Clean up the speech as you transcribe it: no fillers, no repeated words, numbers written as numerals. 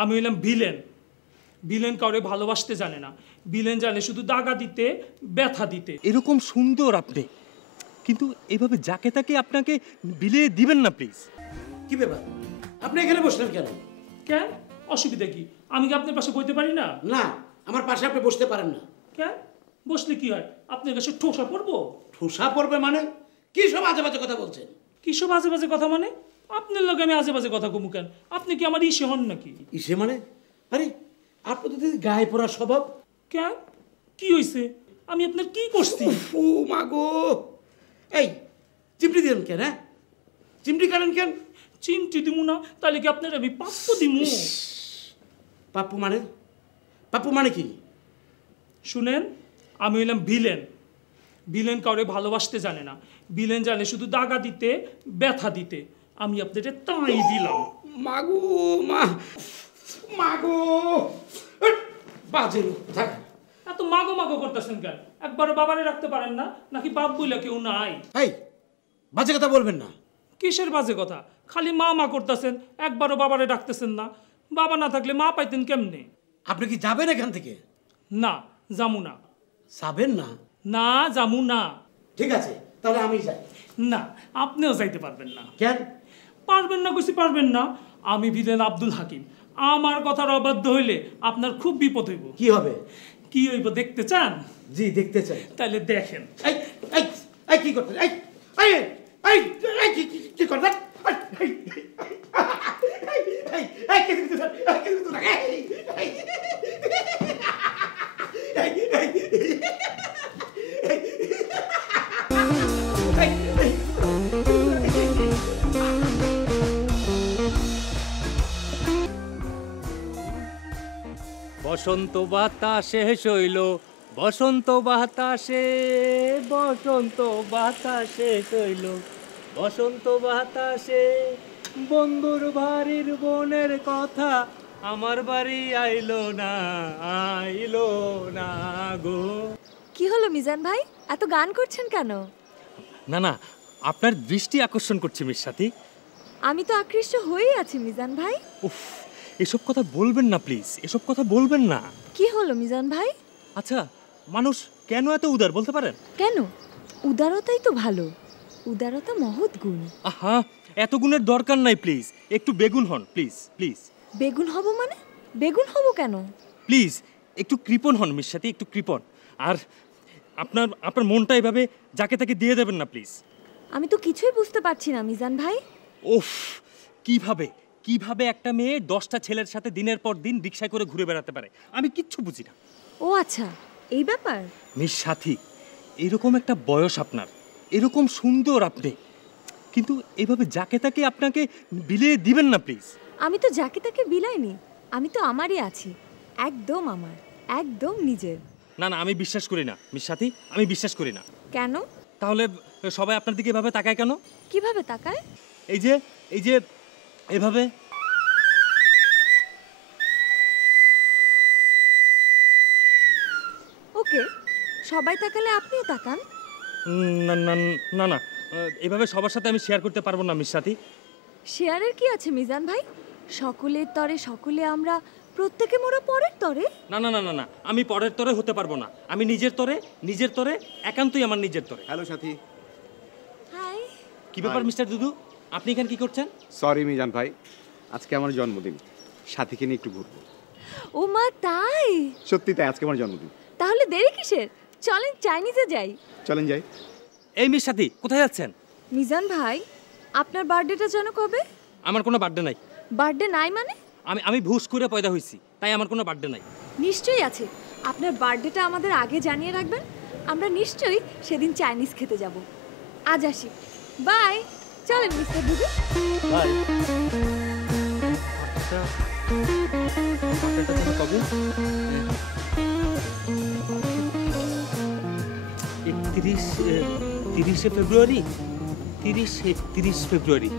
আমি হইলাম villain. Villain কাউরে ভালোবাসতে জানে না, ভিলেন জানে শুধু দাগা দিতে, ব্যথা দিতে। এরকম সুন্দর আপনি, কিন্তু এইভাবে যাকে তাকে আপনাকে বিলিয়ে দিবেন না প্লিজ। কি ব্যাপার, আপনি এখানে বসলেন কেন? কেন, অসুবিধা কি? আমি কি আপনার পাশে বইতে পারি না? না, আমার পাশে আপনি বসতে পারেন না। কেন, বসলে কি হয়? আপনার কাছে ঠোসা পড়বো? ঠোসা পড়বে মানে? কি সব আজে বাজে কথা বলছেন? কি সব আজে বাজে কথা মানে? আপনার লোক আমি আজে বাজে কথা কমু কেন? আপনি কি আমার ইসে হন নাকি? ইসে মানে? আরে আপনি তো দেখি গায়ে পড়া স্বভাব। কেন, কি হয়েছে? আমি আপনার কি করছি? ও মাগো, এই চিমটি দিলেন কেন? হ্যাঁ, চিমটি কাটেন কেন? চিমটি দিমু না, তাহলে কি আপনার আমি পাপ্পু দিমু? পাপ্পু মানে? পাপ্পু মানে কি? শুনেন, আমি হইলাম ভিলেন। ভিলেন কাউরে ভালোবাসতে জানে না, ভিলেন জানে শুধু দাগা দিতে, ব্যথা দিতে। আমি আপনাদের তাই দিলাম। মাগো মা, মাগো বাজে লোক। থাক, এত মাগো মাগো করতেছেন কেন? একবারও বাবারে রাখতে পারেন না নাকি? বাপ বইলা কেউ নাই? এই বাজে কথা বলবেন না। কিসের বাজে কথা? খালি মা মা করতেছেন, একবারও বাবারে ডাকতেছেন না। বাবা না থাকলে মা পাইতেন কেমনে? আপনি কি যাবেন এখান থেকে? না, জামু না। যাবেন না? না, জামু না। ঠিক আছে, তাহলে আমি যাই। না, আপনিও যাইতে পারবেন না। কেন পারবেন না? কইছি পারবেন না। আমি ভিলেন আব্দুল হাকিম, আমার কথার অবাধ্য হইলে আপনার খুব বিপদ হইব। কি হবে? কি হইব দেখতে চান? জি, দেখতে চাই। তাহলে দেখেন। এই এই এই কি করতেন? এই এই এই এই কি করতেন? এই এই এই এই কি করতেন? এই কি করতেন? এই বসন্ত বাতাসে শৈল, বসন্ত বাতাসে, বসন্ত বাতাসে শৈল, বসন্ত বাতাসে বন্ধুর বাড়ির বোনের কথা আমার বাড়ি আইলো না, আইলো না গো। কি হলো মিজান ভাই, এত গান করছেন কেন? না না, আপনার দৃষ্টি আকর্ষণ করছে মিস সাথী। আমি তো আকৃষ্ট হয়েই আছি মিজান ভাই। উফ, এসব কথা বলবেন না প্লিজ, এসব কথা বলবেন না। কি হলো মিজান ভাই? আচ্ছা, মানুষ কেন এত উদার বলতে পারেন? কেন, উদারতাই তো ভালো, উদারতা মহৎ গুণ। আহা, এত গুণের দরকার নাই, প্লিজ একটু বেগুন হন, প্লিজ প্লিজ। বেগুন হব মানে? বেগুন হব কেন? প্লিজ একটু কৃপণ হন মিস সাথী, একটু কৃপণ। আর আপনার আপনার মনটা এভাবে যাকে তাকে দিয়ে দেবেন না প্লিজ। আমি তো কিছুই বুঝতে পারছি না মিজান ভাই। উফ, কিভাবে কিভাবে একটা মেয়ে 10টা ছেলের সাথে দিনের পর দিন রিকশায় করে ঘুরে বেড়াতে পারে, আমি কিচ্ছু বুঝি না। ও আচ্ছা, এই ব্যাপার। মিস সাথী, এরকম একটা বয়স আপনার, এরকম সুন্দর আপনি, কিন্তু এইভাবে যাকে তাকে আপনাকে বিলিয়ে দিবেন না প্লিজ। আমি তো যাকে তাকে বিলাইনি, আমি তো আমারই আছি, একদম আমার, একদম নিজের। না না, আমি বিশ্বাস করি না মিস সাথী, আমি বিশ্বাস করি না। কেন? তাহলে সবাই আপনার দিকে এভাবে তাকায় কেন? কিভাবে তাকায়? এই যে এভাবে। ওকে, সবাই তাকালে আপনিও তাকান। না না না না, এভাবে সবার সাথে আমি শেয়ার করতে পারবো না মিস সাথী। শেয়ারের কি আছে মিজান ভাই? সকলের তরে সকলে আমরা, প্রত্যেকে মোরা পরের তরে। না না না না না, আমি পরের তরে হতে পারবো না, আমি নিজের তরে, নিজের তরে, একান্তই আমার নিজের তরে। হ্যালো সাথী। হাই। কি ব্যাপার মিস্টার দুদু, আপনি এখানে কি করছেন? সরি মিজান ভাই, আজকে আমার জন্মদিন, সাথীকে নিয়ে একটু ঘুরবো। ও মা, তাই? সত্যি তাই, আজকে আমার জন্মদিন। তাহলে দেরি কিসের, চলেন চাইনিজে যাই। চলেন যাই। এই মিস সাথী, কোথায় যাচ্ছেন? মিজান ভাই, আপনার বার্থডেটা যেন কবে? আমার কোনো বার্থডে নাই। বার্থডে নাই মানে? আমি ভুস করে পয়দা হয়েছি, তাই আমার কোনো বার্থডে নাই। নিশ্চয়ই আছে, আপনার বার্থডেটা আমাদের আগে জানিয়ে রাখবেন, আমরা নিশ্চয়ই সেদিন চাইনিজ খেতে যাব। আজ আসি, বাই। চলেন মিস্টার দুদু, বাই। কবে? 30 ফেব্রুয়ারি। 30 ফেব্রুয়ারি।